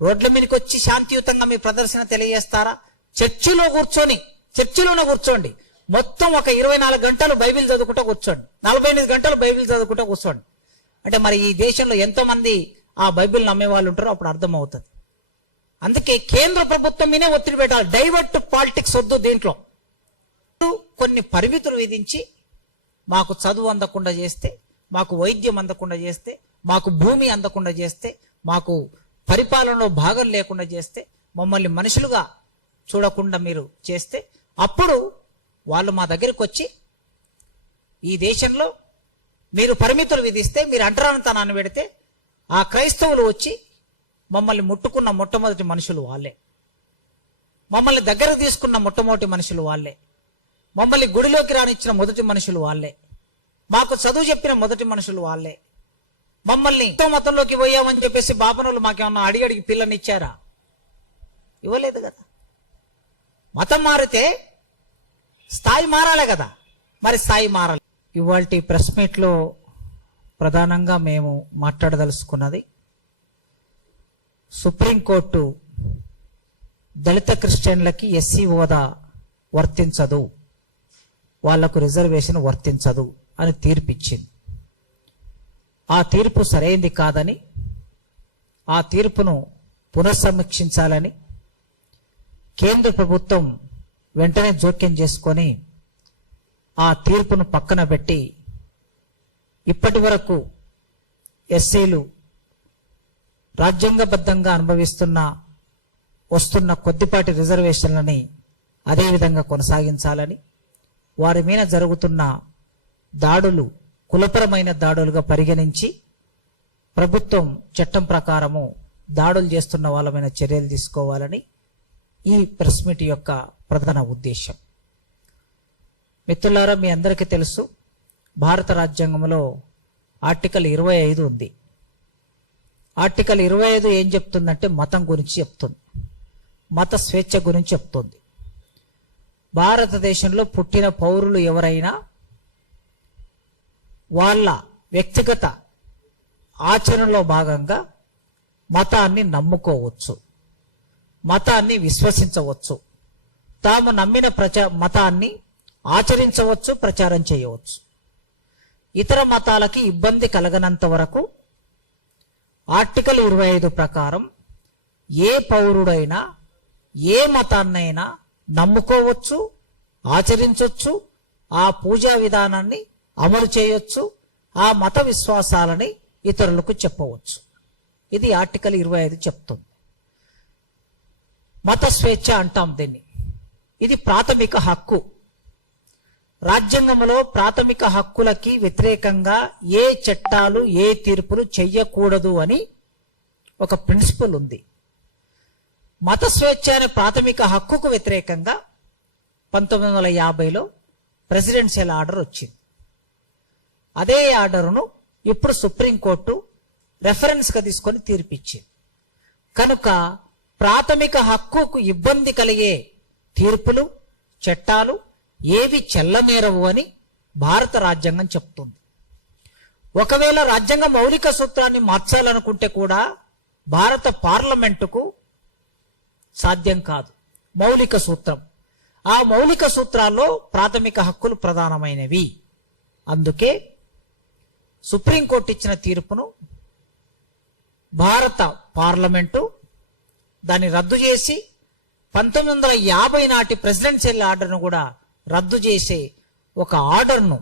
రోడ్ల మీదకి వచ్చి శాంతియుతంగా మీ ప్రదర్శన తెలియజేస్తారా? చర్చిలోనే కూర్చోండి. మొత్తం ఒక 24 గంటలు బైబిల్ చదువుకుంటూ కూర్చోండి, 48 గంటలు బైబిల్ చదువుకుంటూ కూర్చోండి. అంటే మరి ఈ దేశంలో ఎంతమంది ఆ బైబిల్ నమ్మే వాళ్ళు ఉంటారో అప్పుడు అర్థమవుతుంది. అందుకే కేంద్ర ప్రభుత్వం మీనే ఒత్తిడి పెట్టాలి. డైవర్ట్ పాలిటిక్స్ వద్దు. దీంట్లో కొన్ని పరిమితులు విధించి మాకు చదువు అందకుండా చేస్తే, మాకు వైద్యం అందకుండా చేస్తే, మాకు భూమి అందకుండా చేస్తే, మాకు పరిపాలనలో భాగం లేకుండా చేస్తే, మమ్మల్ని మనుషులుగా చూడకుండా మీరు చేస్తే, అప్పుడు వాళ్ళు మా దగ్గరికి వచ్చి ఈ దేశంలో మీరు పరిమితులు విధిస్తే, మీరు అంటరానితనాన్ని పెడితే, ఆ క్రైస్తవులు వచ్చి మమ్మల్ని ముట్టుకున్న మొట్టమొదటి మనుషులు వాళ్ళే, మమ్మల్ని దగ్గర తీసుకున్న మొట్టమొదటి మనుషులు వాళ్ళే, మమ్మల్ని గుడిలోకి రానిచ్చిన మొదటి మనుషులు వాళ్ళే, మాకు చదువు చెప్పిన మొదటి మనుషులు వాళ్ళే. మమ్మల్ని మతంలోకి పోయామని చెప్పేసి బాపనులు మాకేమన్నా అడిగి పిల్లనిచ్చారా? ఇవ్వలేదు కదా. మతం మారితే స్థాయి మారాలే కదా, మరి స్థాయి మారాలి. ఇవాల్టి ప్రెస్ మీట్లో ప్రధానంగా మేము మాట్లాడదలుచుకున్నది, సుప్రీంకోర్టు దళిత క్రిస్టియన్లకి ఎస్సీ హోదా వర్తించదు, వాళ్లకు రిజర్వేషన్ వర్తించదు అని తీర్పిచ్చింది. ఆ తీర్పు సరైంది కాదని, ఆ తీర్పును పునఃసమీక్షించాలని కేంద్ర ప్రభుత్వం వెంటనే జోక్యం చేసుకొని ఆ తీర్పును పక్కన పెట్టి ఇప్పటి వరకు ఎస్సీలు రాజ్యాంగబద్ధంగా వస్తున్న కొద్దిపాటి రిజర్వేషన్లని అదేవిధంగా కొనసాగించాలని, వారి మీద జరుగుతున్న దాడులు కులపరమైన దాడులుగా పరిగణించి ప్రభుత్వం చట్టం ప్రకారము దాడులు చేస్తున్న వాళ్ళ మీద చర్యలు తీసుకోవాలని ఈ ప్రెస్ మీట్ యొక్క ప్రధాన ఉద్దేశం. మిత్రులారా, మీ అందరికీ తెలుసు, భారత రాజ్యాంగంలో ఆర్టికల్ 25 ఉంది. ఆర్టికల్ 25 ఏం చెప్తుందంటే మతం గురించి చెప్తుంది, మత స్వేచ్ఛ గురించి చెప్తుంది. భారతదేశంలో పుట్టిన పౌరులు ఎవరైనా వాళ్ళ వ్యక్తిగత ఆచరణలో భాగంగా మతాన్ని నమ్ముకోవచ్చు, మతాన్ని విశ్వసించవచ్చు, తాము నమ్మిన మతాన్ని ఆచరించవచ్చు, ప్రచారం చేయవచ్చు. ఇతర మతాలకి ఇబ్బంది కలగనంత వరకు ఆర్టికల్ 25 ప్రకారం ఏ పౌరుడైనా ఏ మతాన్నైనా నమ్ముకోవచ్చు, ఆచరించవచ్చు, ఆ పూజా విధానాన్ని అమలు చేయొచ్చు, ఆ మత విశ్వాసాలని ఇతరులకు చెప్పవచ్చు. ఇది ఆర్టికల్ 25 చెప్తుంది. మత స్వేచ్ఛ అంటాం దీన్ని. ఇది ప్రాథమిక హక్కు. రాజ్యాంగంలో ప్రాథమిక హక్కులకి వ్యతిరేకంగా ఏ చట్టాలు ఏ తీర్పులు చెయ్యకూడదు అని ఒక ప్రిన్సిపల్ ఉంది. మత స్వేచ్ఛ అనే ప్రాథమిక హక్కుకు వ్యతిరేకంగా 1950లో ప్రెసిడెన్షియల్ ఆర్డర్ వచ్చింది. అదే ఆర్డర్ను ఇప్పుడు సుప్రీంకోర్టు రెఫరెన్స్గా తీసుకొని తీర్పిచ్చింది. కనుక ప్రాథమిక హక్కుకు ఇబ్బంది కలిగే తీర్పులు, చట్టాలు ఏవి చెల్లమేరవు అని భారత రాజ్యాంగం చెప్తుంది. ఒకవేళ రాజ్యాంగ మౌలిక సూత్రాన్ని మార్చాలనుకుంటే కూడా భారత పార్లమెంటుకు సాధ్యం కాదు. మౌలిక సూత్రం, ఆ మౌలిక సూత్రాల్లో ప్రాథమిక హక్కులు ప్రధానమైనవి. అందుకే సుప్రీంకోర్టు ఇచ్చిన తీర్పును భారత పార్లమెంటు దాన్ని రద్దు చేసి 1950 నాటి ప్రెసిడెన్షియల్ ఆర్డర్ను కూడా రద్దు చేసే ఒక ఆర్డర్ను,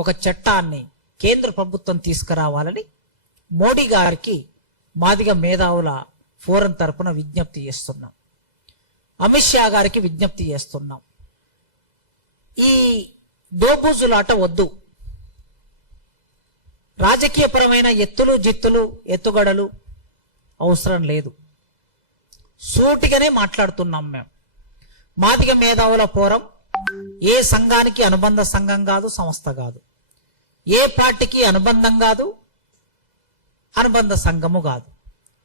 ఒక చట్టాన్ని కేంద్ర ప్రభుత్వం తీసుకురావాలని మోడీ గారికి మాదిగ మేధావుల ఫోరం తరపున విజ్ఞప్తి చేస్తున్నాం. అమిత్ షా గారికి విజ్ఞప్తి చేస్తున్నాం. ఈ దోబూజులాట వద్దు. రాజకీయపరమైన ఎత్తులు జిత్తులు ఎత్తుగడలు అవసరం లేదు. సూటిగానే మాట్లాడుతున్నాం. మేము మాదిగ మేధావుల ఫోరం ఏ సంఘానికి అనుబంధ సంఘం కాదు, సంస్థ కాదు, ఏ పార్టీకి అనుబంధం కాదు, అనుబంధ సంఘము కాదు.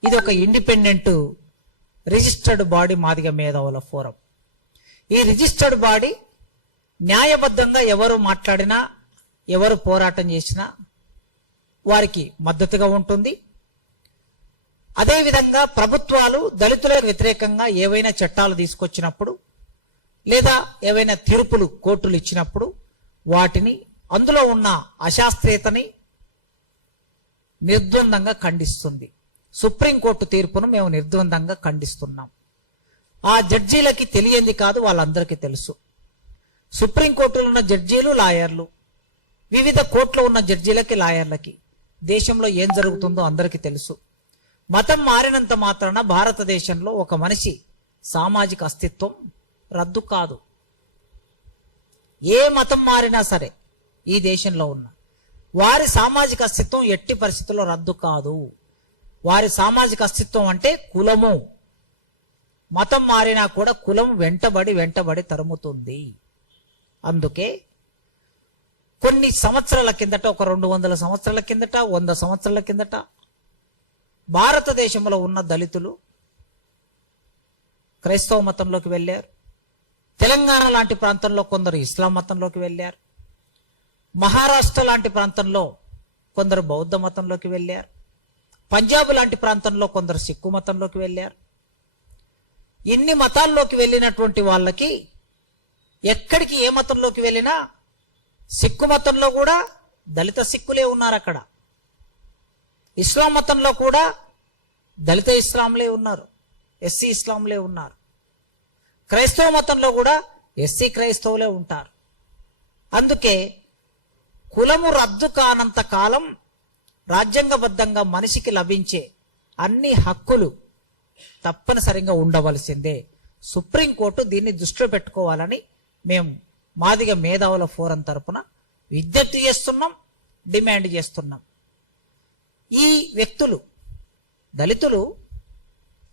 ఇది ఒక ఇండిపెండెంట్ రిజిస్టర్డ్ బాడీ మాదిగ మేధావుల ఫోరం. ఈ రిజిస్టర్డ్ బాడీ న్యాయబద్ధంగా ఎవరు మాట్లాడినా, ఎవరు పోరాటం చేసినా వారికి మద్దతుగా ఉంటుంది. అదేవిధంగా ప్రభుత్వాలు దళితులకు వ్యతిరేకంగా ఏవైనా చట్టాలు తీసుకొచ్చినప్పుడు లేదా ఏవైనా తీర్పులు కోర్టులు ఇచ్చినప్పుడు వాటిని అందులో ఉన్న అశాస్త్రీయతని నిర్ద్వందంగా ఖండిస్తుంది. సుప్రీంకోర్టు తీర్పును మేము నిర్ద్వందంగా ఖండిస్తున్నాం. ఆ జడ్జీలకి తెలియంది కాదు, వాళ్ళందరికీ తెలుసు. సుప్రీంకోర్టులో ఉన్న జడ్జీలు లాయర్లు, వివిధ కోర్టులో ఉన్న జడ్జీలకి లాయర్లకి దేశంలో ఏం జరుగుతుందో అందరికీ తెలుసు. మతం మారినంత మాత్రాన భారతదేశంలో ఒక మనిషి సామాజిక అస్తిత్వం రద్దు కాదు. ఏ మతం మారినా సరే ఈ దేశంలో ఉన్న వారి సామాజిక అస్తిత్వం ఎట్టి పరిస్థితుల్లో రద్దు కాదు. వారి సామాజిక అస్తిత్వం అంటే కులము. మతం మారినా కూడా కులం వెంటబడి తరుముతుంది. అందుకే కొన్ని సంవత్సరాల కిందట, ఒక 200 సంవత్సరాల కిందట, 100 సంవత్సరాల కిందట భారతదేశంలో ఉన్న దళితులు క్రైస్తవ మతంలోకి వెళ్ళారు. తెలంగాణ లాంటి ప్రాంతంలో కొందరు ఇస్లాం మతంలోకి వెళ్ళారు. మహారాష్ట్ర లాంటి ప్రాంతంలో కొందరు బౌద్ధ మతంలోకి వెళ్ళారు. పంజాబ్ లాంటి ప్రాంతంలో కొందరు సిక్కు మతంలోకి వెళ్ళారు. ఇన్ని మతాల్లోకి వెళ్ళినటువంటి వాళ్ళకి ఎక్కడికి ఏ మతంలోకి వెళ్ళినా సిక్కు మతంలో కూడా దళిత సిక్కులే ఉన్నారు. అక్కడ ఇస్లాం మతంలో కూడా దళిత ఇస్లాంలే ఉన్నారు, ఎస్సీ ఇస్లాంలే ఉన్నారు. క్రైస్తవ మతంలో కూడా ఎస్సీ క్రైస్తవులే ఉంటారు. అందుకే కులము రద్దు కానంత కాలం రాజ్యాంగబద్ధంగా మనిషికి లభించే అన్ని హక్కులు తప్పనిసరిగా ఉండవలసిందే. సుప్రీంకోర్టు దీన్ని దృష్టిలో పెట్టుకోవాలని మేము మాదిగ మేధావుల ఫోరం తరపున విజ్ఞప్తి చేస్తున్నాం, డిమాండ్ చేస్తున్నాం. ఈ వ్యక్తులు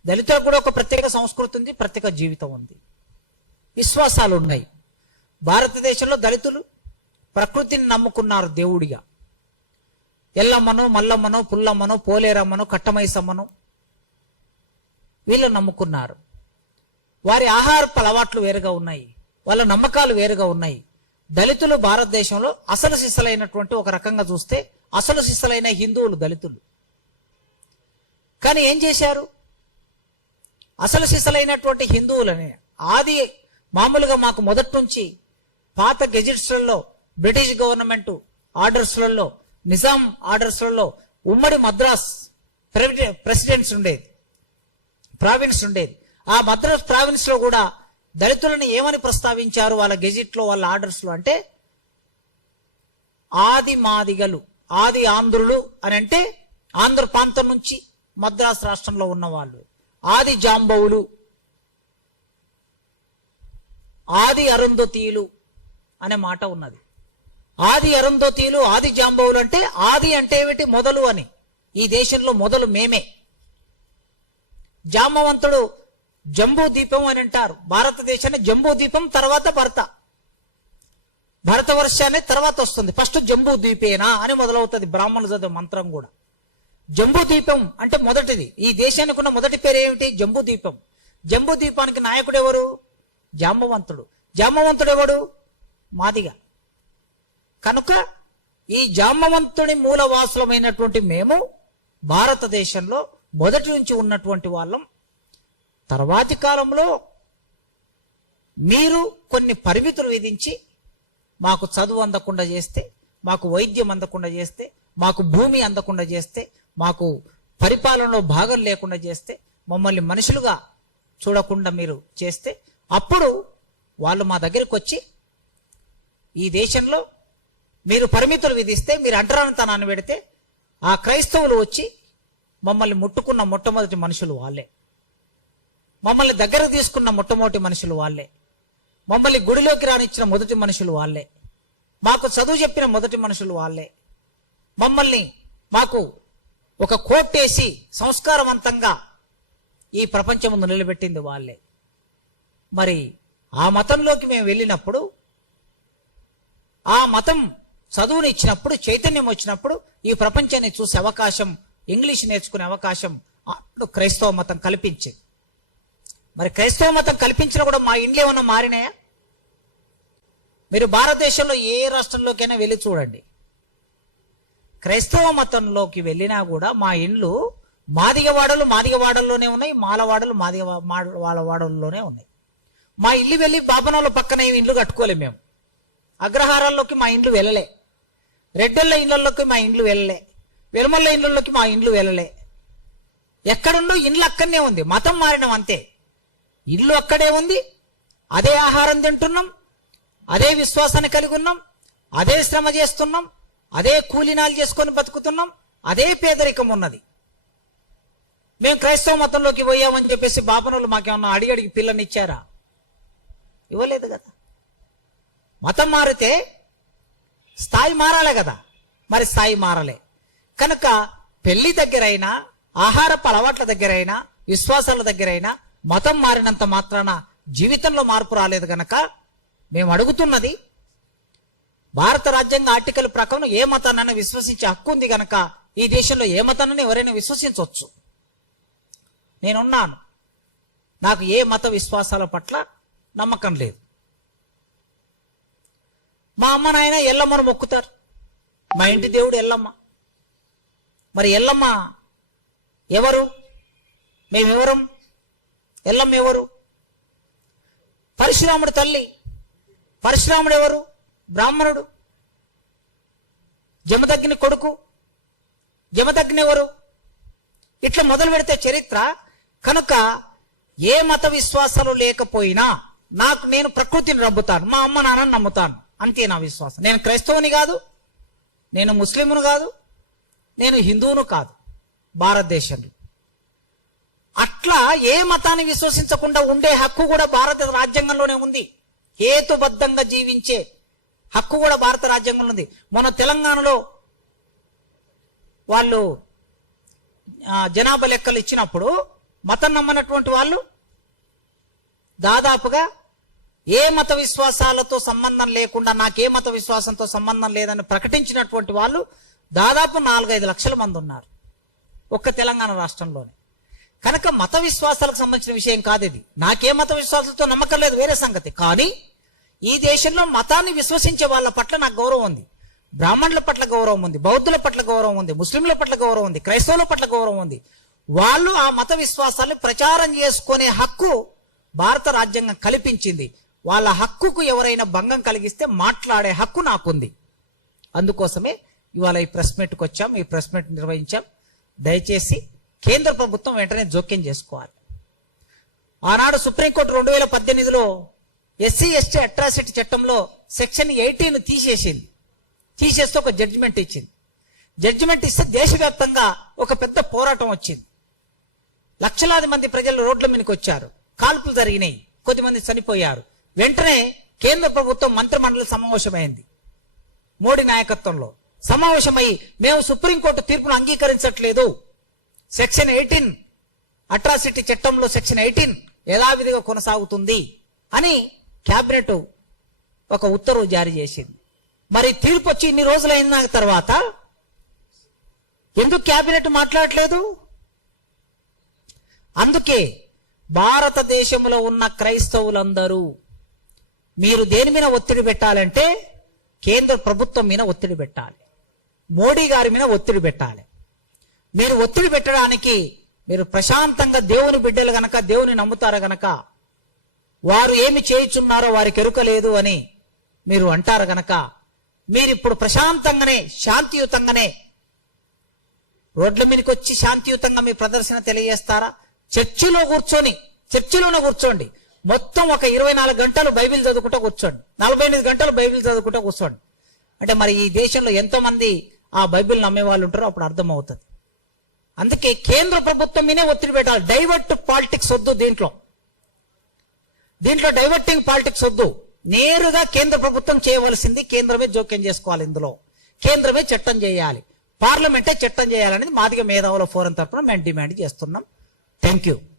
దళితులకు కూడా ఒక ప్రత్యేక సంస్కృతి ఉంది, ప్రత్యేక జీవితం ఉంది, విశ్వాసాలు ఉన్నాయి. భారతదేశంలో దళితులు ప్రకృతిని నమ్ముకున్నారు దేవుడిగా. ఎల్లమ్మను, మల్లమ్మను, పుల్లమ్మను, పోలేరమ్మను, కట్టమైసమ్మను వీళ్ళు నమ్ముకున్నారు. వారి ఆహారపు అలవాట్లు వేరుగా ఉన్నాయి, వాళ్ళ నమ్మకాలు వేరుగా ఉన్నాయి. దళితులు భారతదేశంలో అసలు సిసలైనటువంటి, ఒక రకంగా చూస్తే అసలు సిసలైన హిందువులు దళితులు. కానీ ఏం చేశారు? అసలు సిసలైనటువంటి హిందువులని ఆది మామూలుగా మాకు మొదటి నుంచి పాత గెజిట్స్లలో, బ్రిటిష్ గవర్నమెంట్ ఆర్డర్స్లలో, నిజాం ఆర్డర్స్లలో ఉమ్మడి మద్రాస్ ప్రెసిడెంట్స్ ఉండేది, ప్రావిన్స్ ఉండేది. ఆ మద్రాస్ ప్రావిన్స్ లో కూడా దళితులను ఏమని ప్రస్తావించారు వాళ్ళ గెజిట్ లో, వాళ్ళ ఆర్డర్స్ లో అంటే ఆది మాదిగలు, ఆది ఆంధ్రులు అని అంటే ఆంధ్ర ప్రాంతం నుంచి మద్రాస్ రాష్ట్రంలో ఉన్న వాళ్ళు, ఆది జాంబవులు, ఆది అరుంధతీయులు అనే మాట ఉన్నది. ఆది అరుంధతీయులు, ఆది జాంబవులు అంటే ఆది అంటే ఏమిటి? మొదలు అని. ఈ దేశంలో మొదలు మేమే. జాంబవంతుడు జంబూ దీపం అని అంటారు. భారతదేశాన్ని జంబూ దీపం, తర్వాత భరతవర్షాన్ని తర్వాత వస్తుంది. ఫస్ట్ జంబూ ద్వీపేనా అని మొదలవుతుంది బ్రాహ్మణులు చదివే మంత్రం కూడా. జంబూ దీపం అంటే మొదటిది. ఈ దేశానికి ఉన్న మొదటి పేరు ఏమిటి? జంబూ దీపం. జంబూ దీపానికి నాయకుడు ఎవరు? జాంబవంతుడు. జాంబవంతుడు ఎవడు? మాదిగ. కనుక ఈ జాంబవంతుడి మూలవాసులమైనటువంటి మేము భారతదేశంలో మొదటి నుంచి ఉన్నటువంటి వాళ్ళం. తర్వాతి కాలంలో మీరు కొన్ని పరిమితులు విధించి మాకు చదువు అందకుండా చేస్తే, మాకు వైద్యం అందకుండా చేస్తే, మాకు భూమి అందకుండా చేస్తే, మాకు పరిపాలనలో భాగం లేకుండా చేస్తే, మమ్మల్ని మనుషులుగా చూడకుండా మీరు చేస్తే, అప్పుడు వాళ్ళు మా దగ్గరికి వచ్చి ఈ దేశంలో మీరు పరిమితులు విధిస్తే, మీరు అంటరానితనాన్ని పెడితే, ఆ క్రైస్తవులు వచ్చి మమ్మల్ని ముట్టుకున్న మొట్టమొదటి మనుషులు వాళ్ళే. మమ్మల్ని దగ్గర తీసుకున్న మొట్టమొదటి మనుషులు వాళ్ళే. మమ్మల్ని గుడిలోకి రానిచ్చిన మొదటి మనుషులు వాళ్ళే. మాకు చదువు చెప్పిన మొదటి మనుషులు వాళ్ళే. మమ్మల్ని మాకు ఒక కోట్టేసి సంస్కారవంతంగా ఈ ప్రపంచం ముందు నిలబెట్టింది వాళ్ళే. మరి ఆ మతంలోకి మేము వెళ్ళినప్పుడు, ఆ మతం చదువుని ఇచ్చినప్పుడు, చైతన్యం వచ్చినప్పుడు ఈ ప్రపంచాన్ని చూసే అవకాశం, ఇంగ్లీష్ నేర్చుకునే అవకాశం అప్పుడు క్రైస్తవ మతం కల్పించింది. మరి క్రైస్తవ మతం కల్పించినా కూడా మా ఇండ్లు ఏమన్నా మారినాయా? మీరు భారతదేశంలో ఏ రాష్ట్రంలోకైనా వెళ్ళి చూడండి. క్రైస్తవ మతంలోకి వెళ్ళినా కూడా మా ఇండ్లు మాదిగవాడల్లోనే ఉన్నాయి, మాలవాడలు వాళ్ళ వాడల్లోనే ఉన్నాయి. మా ఇల్లు వెళ్ళి బాపనోళ్ళ పక్కన ఇండ్లు కట్టుకోలే మేము. అగ్రహారాల్లోకి మా ఇండ్లు వెళ్ళలే, రెడ్డళ్ళ ఇళ్లలోకి మా ఇండ్లు వెళ్ళలే, వెలమల్ల ఇళ్లలోకి మా ఇండ్లు వెళ్ళలే. ఎక్కడుండో ఇండ్లు అక్కడనే ఉంది, మతం మారినాం అంతే. ఇల్లు అక్కడే ఉంది, అదే ఆహారం తింటున్నాం, అదే విశ్వాసాన్ని కలిగి ఉన్నాం, అదే శ్రమ చేస్తున్నాం, అదే కూలీనాలు చేసుకొని బతుకుతున్నాం, అదే పేదరికం ఉన్నది. మేము క్రైస్తవ మతంలోకి పోయామని చెప్పేసి బాపనోళ్ళు మాకేమన్నా అడిగి పిల్లని ఇచ్చారా? ఇవ్వలేదు కదా. మతం మారితే స్థాయి మారాలే కదా, మరి స్థాయి మారలే. కనుక పెళ్లి దగ్గరైనా, ఆహారపు అలవాట్ల దగ్గరైనా, విశ్వాసాల దగ్గరైనా మతం మారినంత మాత్రాన జీవితంలో మార్పు రాలేదు. గనక మేము అడుగుతున్నది, భారత రాజ్యాంగ ఆర్టికల్ ప్రకారం ఏ మతాన్నైనా విశ్వసించే హక్కు ఉంది. గనక ఈ దేశంలో ఏ మతాన్ని ఎవరైనా విశ్వసించవచ్చు. నేనున్నాను, నాకు ఏ మత విశ్వాసాల పట్ల నమ్మకం లేదు. మా అమ్మ నాయన ఎల్లమ్మను మొక్కుతారు, మా ఇంటి దేవుడు ఎల్లమ్మ. మరి ఎల్లమ్మ ఎవరు? మేమెవరం? ఎల్లమ్మ ఎవరు? పరశురాముడు తల్లి. పరశురాముడు ఎవరు? బ్రాహ్మణుడు. జమదగ్ని కొడుకు. జమదగ్ని ఎవరు? ఇట్లా మొదలు పెడితే చరిత్ర. కనుక ఏ మత విశ్వాసాలు లేకపోయినా నేను ప్రకృతిని నమ్ముతాను, మా అమ్మ నాన్నని నమ్ముతాను, అంతే నా విశ్వాసం. నేను క్రైస్తవుని కాదు, నేను ముస్లింను కాదు, నేను హిందువును కాదు భారతదేశంలో. అట్లా ఏ మతాన్ని విశ్వసించకుండా ఉండే హక్కు కూడా భారత రాజ్యాంగంలోనే ఉంది. హేతుబద్ధంగా జీవించే హక్కు కూడా భారత రాజ్యాంగంలో ఉంది. మన తెలంగాణలో వాళ్ళు జనాభా లెక్కలు ఇచ్చినప్పుడు మతం నమ్మనటువంటి వాళ్ళు దాదాపుగా ఏ మత విశ్వాసాలతో సంబంధం లేకుండా, నాకే మత విశ్వాసంతో సంబంధం లేదని ప్రకటించినటువంటి వాళ్ళు దాదాపు 4-5 లక్షల మంది ఉన్నారు ఒక్క తెలంగాణ రాష్ట్రంలోనే. కనుక మత విశ్వాసాలకు సంబంధించిన విషయం కాదు ఇది. నాకే మత విశ్వాసాలతో నమ్మకం లేదు, వేరే సంగతి. కానీ ఈ దేశంలో మతాన్ని విశ్వసించే వాళ్ళ పట్ల నాకు గౌరవం ఉంది. బ్రాహ్మణుల పట్ల గౌరవం ఉంది, బౌద్ధుల పట్ల గౌరవం ఉంది, ముస్లింల పట్ల గౌరవం ఉంది, క్రైస్తవుల పట్ల గౌరవం ఉంది. వాళ్ళు ఆ మత విశ్వాసాన్ని ప్రచారం చేసుకునే హక్కు భారత రాజ్యాంగం కల్పించింది. వాళ్ళ హక్కుకు ఎవరైనా భంగం కలిగిస్తే మాట్లాడే హక్కు నాకుంది. అందుకోసమే ఇవాళ ఈ ప్రెస్ మీట్కి వచ్చాం, ఈ ప్రెస్ మీట్ నిర్వహించాం. దయచేసి కేంద్ర ప్రభుత్వం వెంటనే జోక్యం చేసుకోవాలి. ఆనాడు సుప్రీంకోర్టు 2018లో SC/ST అట్రాసిటీ చట్టంలో సెక్షన్ 18 తీసేస్తే ఒక జడ్జిమెంట్ ఇచ్చింది. జడ్జిమెంట్ ఇస్తే దేశవ్యాప్తంగా ఒక పెద్ద పోరాటం వచ్చింది. లక్షలాది మంది ప్రజలు రోడ్ల మీదకి వచ్చారు, కాల్పులు జరిగినాయి, కొద్దిమంది చనిపోయారు. వెంటనే కేంద్ర ప్రభుత్వం మంత్రిమండలి సమావేశమైంది, మోడీ నాయకత్వంలో సమావేశమై మేము సుప్రీంకోర్టు తీర్పును అంగీకరించట్లేదు, సెక్షన్ 18 అట్రాసిటీ చట్టంలో సెక్షన్ 18 యథావిధిగా కొనసాగుతుంది అని క్యాబినెట్ ఒక ఉత్తర్వు జారీ చేసింది. మరి తీర్పు వచ్చి ఇన్ని రోజులైన తర్వాత ఎందుకు క్యాబినెట్ మాట్లాడట్లేదు? అందుకే భారతదేశంలో ఉన్న క్రైస్తవులందరూ మీరు దేని మీద ఒత్తిడి పెట్టాలంటే కేంద్ర ప్రభుత్వం మీద ఒత్తిడి పెట్టాలి, మోడీ గారి మీద ఒత్తిడి పెట్టాలి. మీరు ఒత్తిడి పెట్టడానికి మీరు ప్రశాంతంగా దేవుని బిడ్డలు గనక, దేవుని నమ్ముతారు గనక, వారు ఏమి చేయుచున్నారో వారికి ఎరుకలేదు అని మీరు అంటారు గనక, మీరు ఇప్పుడు ప్రశాంతంగానే శాంతియుతంగానే రోడ్ల మీదకి వచ్చి శాంతియుతంగా మీ ప్రదర్శన తెలియజేస్తారా? చర్చిలోనే కూర్చోండి. మొత్తం ఒక 24 గంటలు బైబిల్ చదువుకుంటూ కూర్చోండి, 48 గంటలు బైబిల్ చదువుకుంటూ కూర్చోండి. అంటే మరి ఈ దేశంలో ఎంతమంది ఆ బైబిల్ నమ్మే వాళ్ళు ఉంటారో అప్పుడు అర్థమవుతుంది. అందుకే కేంద్ర ప్రభుత్వం మీనే ఒత్తిడి పెట్టాలి. డైవర్ట్ పాలిటిక్స్ వద్దు, దీంట్లో డైవర్టింగ్ పాలిటిక్స్ వద్దు. నేరుగా కేంద్ర ప్రభుత్వం చేయవలసింది, కేంద్రమే జోక్యం చేసుకోవాలి. ఇందులో కేంద్రమే చట్టం చేయాలి, పార్లమెంటే చట్టం చేయాలనేది మాదిగ మేధావుల ఫోరం తరఫున మేము డిమాండ్ చేస్తున్నాం. Thank you.